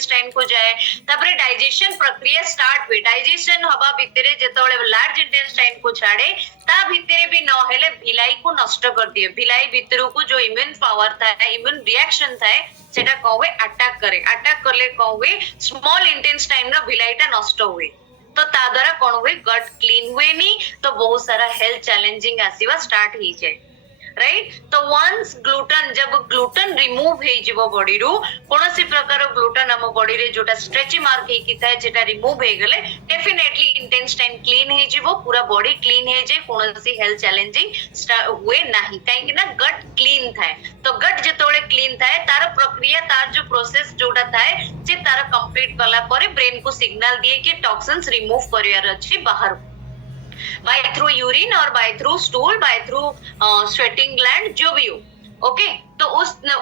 Intestine को जाए तापरे डाइजेशन प्रक्रिया स्टार्ट हुए डाइजेशन हवा भितरे जेतबेले लार्ज इंटेस्टाइन को छाड़े ता भितरे भी न हेले भिलाई को नष्ट कर दिए भिलाई भितर को जो इम्यून पावर था इम्यून रिएक्शन था सेटा कौन हुए अटैक करे अटैक करले कौन हुए स्मॉल इंटेस्टाइन रो भिलाईटा नष्ट हुए तो ता द्वारा कौन हुए गट क्लीन हुए नी तो बहुत सारा हेल्थ चैलेंजिंग आसीवा स्टार्ट ही जाए राइट तो वंस ग्लूटन जब ग्लूटन रिमूव हे जीवो बॉडी रू कोनोसी प्रकार ग्लूटन हम बॉडी रे जोटा स्ट्रेची मार्क हे किता जेटा रिमूव हे गले डेफिनेटली इंटेस्टाइन क्लीन हे जीवो पूरा बॉडी क्लीन हे जे कोनोसी हेल्थ चैलेंजिंग हुए नाही काहे कि ना गट क्लीन थाए तो गट जेतोळे क्लीन थाए तार प्रक्रिया तार जो प्रोसेस जोटा थाए जे तार कंप्लीट कला परे ब्रेन को सिग्नल दिए कि टॉक्सिन्स रिमूव करियार अछि बाहर by through urine और by through stool by through sweating gland जो भी हो ओके तो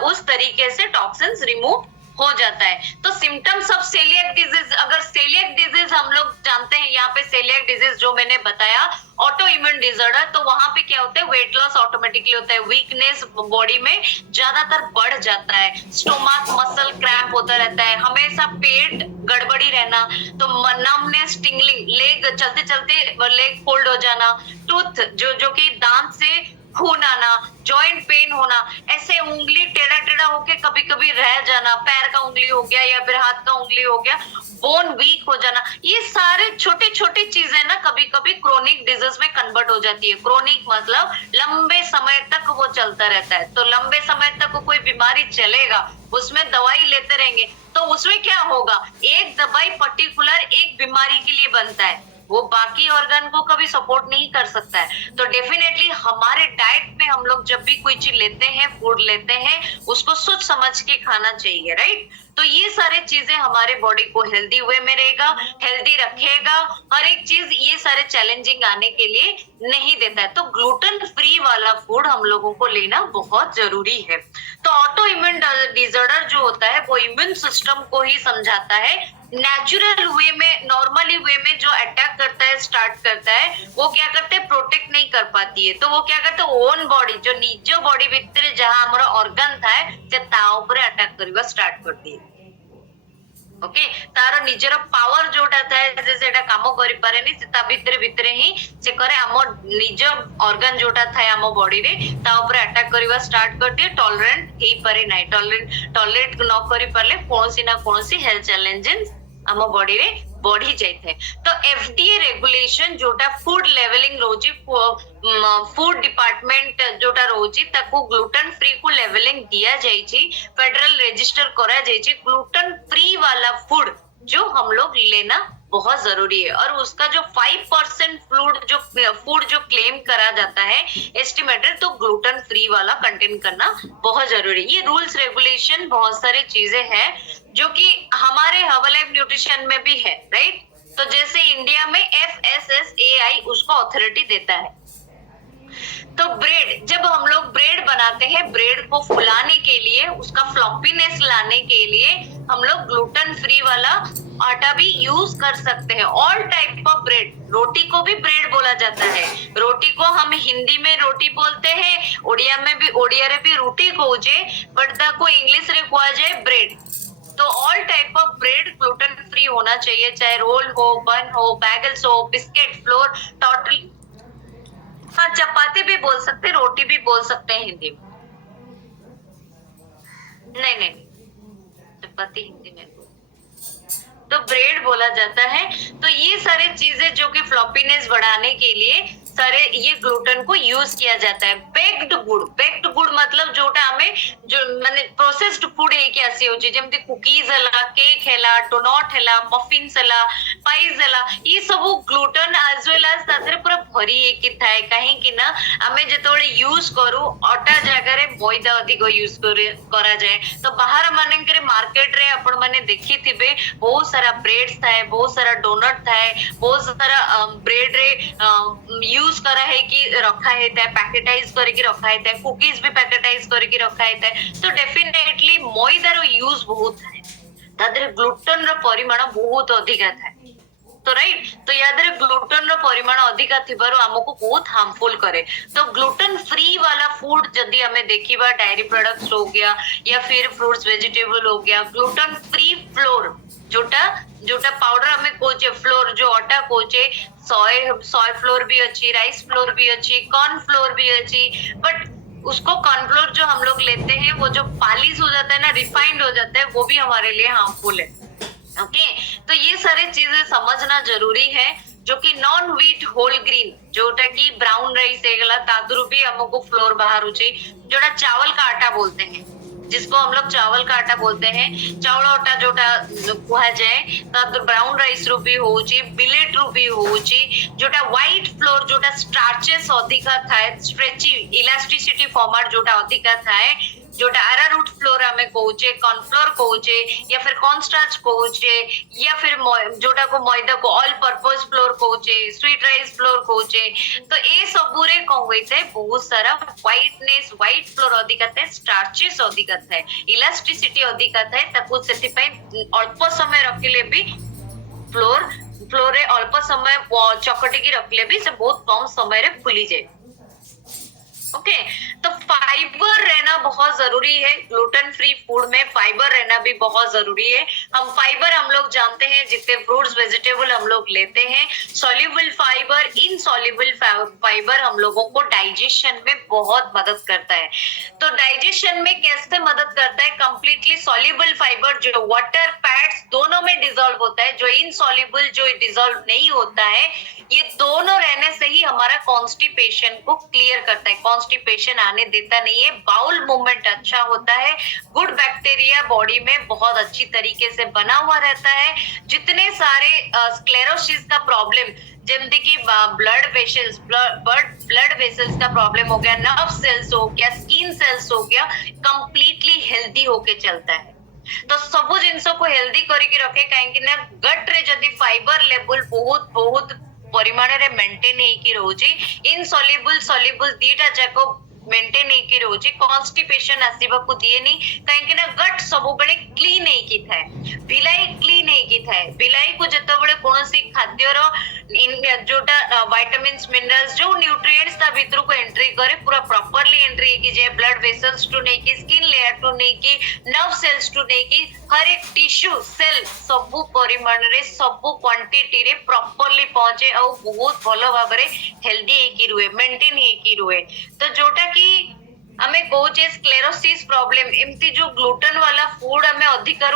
उस तरीके से टॉक्सिन्स रिमूव हो जाता है तो सिम्टम्स ऑफ सेलिएक डिजीज अगर सेलिएक डिजीज हम लोग जानते हैं यहाँ पे सेलिएक डिजीज जो मैंने बताया ऑटो इम्यून डिसऑर्डर तो वहां पे क्या होता है वेट लॉस ऑटोमेटिकली होता है वीकनेस बॉडी में ज्यादातर बढ़ जाता है स्टोमक मसल क्रैम्प होता रहता है हमेशा पेट गड़बड़ी रहना तो नमनेस टिंगलिंग लेग चलते चलते लेग फोल्ड हो जाना टूथ जो कि दांत से खून आना जॉइंट पेन होना ऐसे उंगली टेढ़ा टेढ़ा होके कभी कभी रह जाना पैर का उंगली हो गया या फिर हाथ का उंगली हो गया बोन वीक हो जाना ये सारे छोटे छोटे चीजें ना कभी कभी क्रोनिक डिजीज में कन्वर्ट हो जाती है क्रोनिक मतलब लंबे समय तक वो चलता रहता है तो लंबे समय तक कोई बीमारी चलेगा उसमें दवाई लेते रहेंगे तो उसमें क्या होगा एक दवाई पर्टिकुलर एक बीमारी के लिए बनता है वो बाकी ऑर्गन को कभी सपोर्ट नहीं कर सकता है तो डेफिनेटली हमारे डाइट में हम लोग जब भी कोई चीज लेते हैं फूड लेते हैं उसको सोच समझ के खाना चाहिए राइट तो ये सारे चीजें हमारे बॉडी को हेल्दी वे में रहेगा हेल्दी रखेगा हर एक चीज ये सारे चैलेंजिंग आने के लिए नहीं देता है तो ग्लूटेन फ्री वाला फूड हम लोगों को लेना बहुत जरूरी है तो ऑटो इम्यून डिसऑर्डर जो होता है वो इम्यून सिस्टम को ही समझाता है नेचुरल वे में नॉर्मली वे में जो अटैक करता है स्टार्ट करता है वो क्या करते हैं प्रोटेक्ट नहीं कर पाती है तो वो क्या करते हैं ओन बॉडी जो निज बॉडी भितर जहां हमारा ऑर्गन था से ता ऊपर अटैक करवा स्टार्ट करती है ओके तार निजर पावर जोटा था सेटा काम करि पारेनी ता भितर भितर ही से करे हम निज ऑर्गन जोटा था हम बॉडी रे ता ऊपर अटैक करवा स्टार्ट कर दिए टॉलरेंट हे पारे नाही टॉलरेट न करि पारले कोनोसी ना कोनोसी हेल्थ चैलेंजेस हम बॉडी रे बढ़ी जाए तो एफडीए रेगुलेशन जोटा फूड लेवलिंग रोजी फूड डिपार्टमेंट जोटा रोजी ताको ग्लूटेन फ्री को लेवलिंग दिया जाइछि फेडरल रजिस्टर करा जाइछि ग्लूटेन फ्री वाला फूड जो हम लोग लेना बहुत जरूरी है और उसका जो 5% फूड जो क्लेम करा जाता है एस्टिमेटेड तो ग्लूटेन फ्री वाला कंटेन करना बहुत जरूरी है ये रूल्स रेगुलेशन बहुत सारी चीजें हैं जो कि हमारे हर्बलाइफ न्यूट्रिशन में भी है राइट तो जैसे इंडिया में FSSAI उसको अथॉरिटी देता है तो ब्रेड जब हम लोग ब्रेड बनाते हैं ब्रेड को फुलाने के लिए उसका फ्लॉपीनेस लाने के लिए हम लोग ग्लूटेन फ्री वाला आटा भी यूज कर सकते हैं ऑल टाइप ऑफ ब्रेड रोटी को भी ब्रेड बोला जाता है रोटी को हम हिंदी में रोटी बोलते हैं ओडिया में भी ओडिया रे भी रोटी कहूजे बट ताको इंग्लिश रे कहा जाए ब्रेड तो all type of bread gluten free होना चाहिए चाहे रोल हो बन हो बैगल्स हो बिस्किट फ्लोर टोटल हाँ चपाती भी बोल सकते रोटी भी बोल सकते हैं हिंदी में नहीं चपाती हिंदी में तो ब्रेड बोला जाता है तो ये सारी चीजें जो कि फ्लॉपीनेस बढ़ाने के लिए सारे ये ग्लूटेन को यूज किया जाता है बेक्ड गुड़ मतलब जोटा हमें जो माने प्रोसेस्ड फूड है कि आसी होची जेमती कुकीज हला केक हला डोनट हला मफिन्स हला पाइज हला ये सब ग्लूटेन एज वेल एज तादरे पूरा भरी है कि थाए काहे कि ना हमें जेतोळे यूज करू आटा जगह रे मैदा अधिक यूज करा जाए तो बाहर मानकरे मार्केट रे आपण माने देखि थिबे बहुत सारा ब्रेड्स थाए बहुत सारा डोनट थाए बहुत सारा ब्रेड रे यूज करा है कि रखा है पैकेटाइज करके रखा है कुकीज भी पैकेटाइज करके रखा है तो डेफिनेटली मैदार यूज बहुत है तादरे ग्लूटेन रो परिमाण बहुत अधिक था तो राइट तो याद ग्लूटेन रो परिमाण अधिक थिबारो हमको बहुत हार्मफुल करे तो ग्लूटेन फ्री वाला फूड जदी हमें देखिबा डायरी प्रोडक्ट्स हो गया या फिर फ्रूट्स वेजिटेबल हो गया ग्लूटेन फ्री फ्लोर जोटा कोचे सोय फ्लोर भी अच्छी, राइस फ्लोर भी अच्छी, कॉर्न फ्लोर भी अच्छी, बट उसको कॉर्नफ्लोर जो हम लोग लेते हैं वो जो पालिश हो जाता है ना, रिफाइंड हो जाता है, वो भी हमारे लिए हार्मफुल है। ओके, तो ये सारी चीजें समझना जरूरी है। जो कि नॉन व्हीट होल ग्रीन जोटा कि ब्राउन राइस हेगला तादुरु भी हमको फ्लोर बाहर जोटा चावल का आटा बोलते हैं, जिसको हम लोग चावल का आटा बोलते हैं, चावल आटा जोटा कुहा जाए तादुरु ब्राउन राइस रू भी होउची, बिलेट रू भी होउची, जोटा व्हाइट फ्लोर जोटा स्टार्चेस अधिका थाए, स्ट्रेची इलास्टिसिटी फॉर्मेट जोटा अधिका थाए, जोटा अरारूट फ्लोर आमे कहूचे, कॉर्नफ्लोर कहूचे या फिर कॉर्नस्टार्च कहूचे या फिर जोटा को मैदा को ऑल पर्पस फ्लोर कहूचे, स्वीट राइस फ्लोर कहूचे। तो ए सबुरे कौन होइते बहुत सारा व्हाइटनेस, व्हाइट फ्लोर अधिका थाए, स्टार्चेस अधिका थाए, इलास्टिसिटी अधिका थाए, ताकू सेति पई अल्प समय रखिले भी फ्लोर रे अल्प समय चकटी की रखले भी से बहुत कम समय रे फुली जाए। ओके, तो फाइबर रहना बहुत जरूरी है। ग्लूटेन फ्री फूड में फाइबर रहना भी बहुत जरूरी है। हम लोग जानते हैं जितने फ्रूट्स वेजिटेबल हम लोग लेते हैं, सॉल्युबल फाइबर, इनसॉल्युबल फाइबर हम लोगों को डाइजेशन में बहुत मदद करता है। तो डाइजेशन में कैसे मदद करता है? कंप्लीटली सॉल्युबल फाइबर जो वाटर फैट्स दोनों में डिसॉल्व होता है, जो इनसॉल्युबल जो डिसॉल्व नहीं होता है, ये दोनों रहने से ही हमारा कॉन्स्टिपेशन को क्लियर करता है, कॉन्स्टिपेशन आने देता नहीं है, बाउल मूवमेंट अच्छा होता है, गुड बैक्टीरिया बॉडी में बहुत अच्छी तरीके से बना हुआ रहता है। जितने सारे स्क्लेरोसिस का प्रॉब्लम जैसे कि ब्लड वेसल्स का प्रॉब्लम हो गया, नर्व सेल्स हो गया, स्किन सेल्स हो गया, कंप्लीटली हेल्दी होके चलता है। तो सबु जिनसो को हेल्दी करके रखे कहीं ना गट रे जदी फाइबर लेवल बहुत बहुत परिमाण रे मेंटेन हेकी रहउची, इनसॉल्युबल सॉल्युबल दीटा जाको मेंटेन हेकी रहउची, कॉन्स्टिपेशन आसीबा को दिए नहीं कहीं ना गट सब बेले क्लीन हेकी थाए, बिलाई क्लीन हेकी थाए। बिलाई को जतबेले कोनोसी खाद्य रो जोटा विटामिन्स मिनरल्स जो न्यूट्रिएंट्स ता भीतर को एंट्री करे पूरा प्रॉपर्ली एंट्री हेकी जे ब्लड वेसल्स टू नेकी, स्किन लेयर टू नेकी, नर्व सेल्स टू नेकी, हर एक टिश्यू सेल सबु परिमाण रे सबु क्वांटिटी रे प्रॉपर्ली पहुंचे और बहुत भलो भाबरे हेल्दी हेकी रुए, मेंटेन हेकी रुए। तो जोटा कि हमें कहूचे स्क्लेरोसिस प्रॉब्लम एमती जो ग्लूटेन वाला फूड हमें अधिका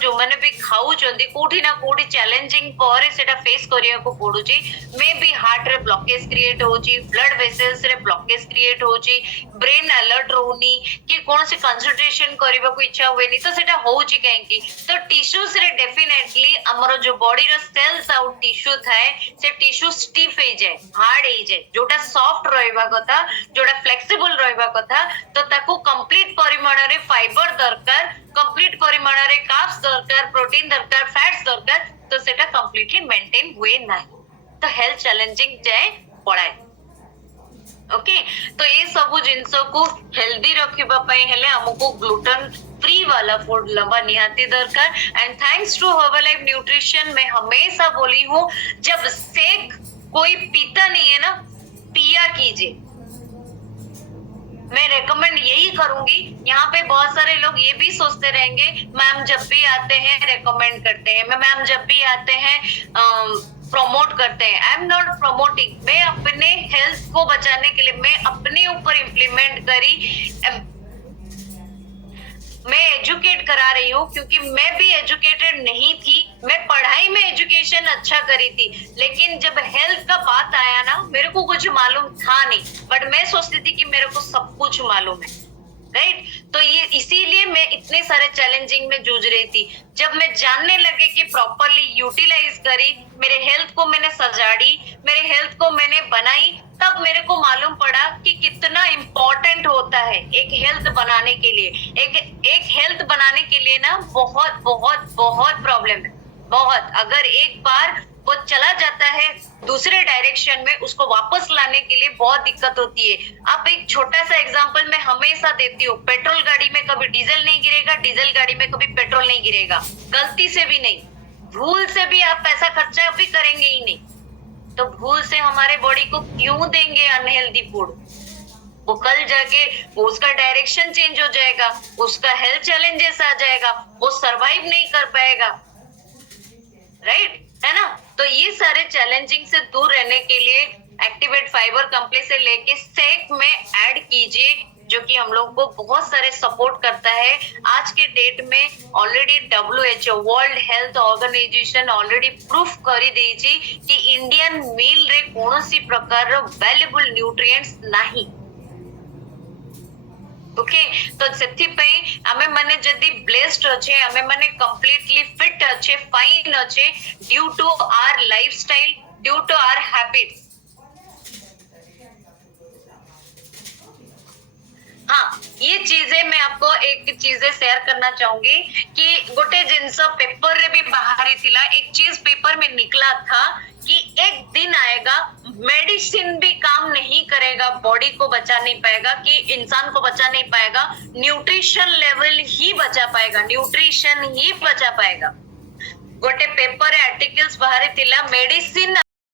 जो माने भी खाउचंदी कोठी ना कोठी चैलेंजिंग पर सेटा फेस करिया को पडुची, मे बी हार्ट रे ब्लॉकेज क्रिएट होची, ब्लड वेसल्स रे ब्लॉकेज क्रिएट होची, ब्रेन अलर्ट रहउनी कि कोन से कंसंट्रेशन करबा को इच्छा होएनी, तो सेटा होची काहे की तो टिश्यूज रे डेफिनेटली हमरो जो बॉडी रो सेल्स आउ टिश्यू थाए से टिश्यू स्टिफ हे जाए, हार्ड हे जाए, जोटा सॉफ्ट रहबा कथा, जोटा फ्लेक्सिबल रहबा कथा, तो ताको कंप्लीट परिमाण रे फाइबर दरकार, कंप्लीट परिमाण रे कार्ब्स दरकार, प्रोटीन दरकार, फैट्स दरकार, तो सेटा कंप्लीटली मेंटेन हुए नाही, तो हेल्थ चैलेंजिंग जाए पड़ाए। ओके, तो ये सब जिनसो को हेल्दी रखिबा पई हेले हमको ग्लूटेन फ्री वाला फूड लंबा निहाती दरकार। And thanks to Herbalife nutrition में हमेशा बोली हूँ जब शेक कोई पीता नहीं है ना, पिया कीजिए। मैं रेकमेंड यही करूंगी। यहाँ पे बहुत सारे लोग ये भी सोचते रहेंगे मैम जब भी आते हैं रेकमेंड करते हैं, मैम जब भी आते हैं प्रमोट करते हैं। आई एम नॉट प्रमोटिंग, मैं अपने हेल्थ को बचाने के लिए मैं अपने ऊपर इम्प्लीमेंट करी, मैं एजुकेट करा रही हूँ क्योंकि मैं भी एजुकेटेड नहीं थी, मैं पढ़ाई में एजुकेशन अच्छा करी थी, लेकिन जब हेल्थ का बात आया ना मेरे को कुछ मालूम था नहीं, बट मैं सोचती थी कि मेरे को सब कुछ मालूम है, राइट। तो ये इसीलिए मैं इतने सारे चैलेंजिंग में जूझ रही थी। जब मैं जानने लगे कि प्रॉपरली यूटिलाइज करी, मेरे हेल्थ को मैंने सजाड़ी, मेरे हेल्थ को मैंने बनाई, तब मेरे को मालूम पड़ा कि कितना इम्पोर्टेंट होता है एक हेल्थ बनाने के लिए। एक हेल्थ बनाने के लिए ना बहुत बहुत बहुत प्रॉब्लम है, बहुत। अगर एक बार वो चला जाता है दूसरे डायरेक्शन में, उसको वापस लाने के लिए बहुत दिक्कत होती है। अब एक छोटा सा एग्जांपल मैं हमेशा देती हूँ, पेट्रोल गाड़ी में कभी डीजल नहीं गिरेगा, डीजल गाड़ी में कभी पेट्रोल नहीं गिरेगा, गलती से भी नहीं, भूल से भी आप पैसा खर्चा भी करेंगे ही नहीं, तो भूल से हमारे बॉडी को क्यों देंगे अनहेल्दी फूड? वो कल जाके उसका डायरेक्शन चेंज हो जाएगा, उसका हेल्थ चैलेंजेस आ जाएगा, वो सरवाइव नहीं कर पाएगा, राइट है ना। तो ये सारे चैलेंजिंग से दूर रहने के लिए एक्टिवेट फाइबर कंप्लेक्स से लेके सेक में ऐड कीजिए, जो कि हम लोग को बहुत सारे सपोर्ट करता है। आज के डेट में already WHO world health organization already proof करी देइछि कि इंडियन मील रे कोनोसी प्रकार वैल्यूएबल न्यूट्रिएंट्स नाही। ओके, तो सेथि पई हमें माने जदी ब्लेस्ड अच्छे, हमें माने कंप्लीटली फिट अच्छे, फाइन अच्छे, due to our lifestyle, due to our habits. हाँ, ये चीजें मैं आपको एक चीजें शेयर करना चाहूंगी कि गोटे जिनस पेपर रे भी बाहरी थिला, एक चीज पेपर में निकला था कि एक दिन आएगा मेडिसिन भी काम नहीं करेगा, बॉडी को बचा नहीं पाएगा, कि इंसान को बचा नहीं पाएगा, न्यूट्रिशन लेवल ही बचा पाएगा, न्यूट्रिशन ही बचा पाएगा। गोटे पेपर आर्टिकल्स बाहरी थिला, मेडिसिन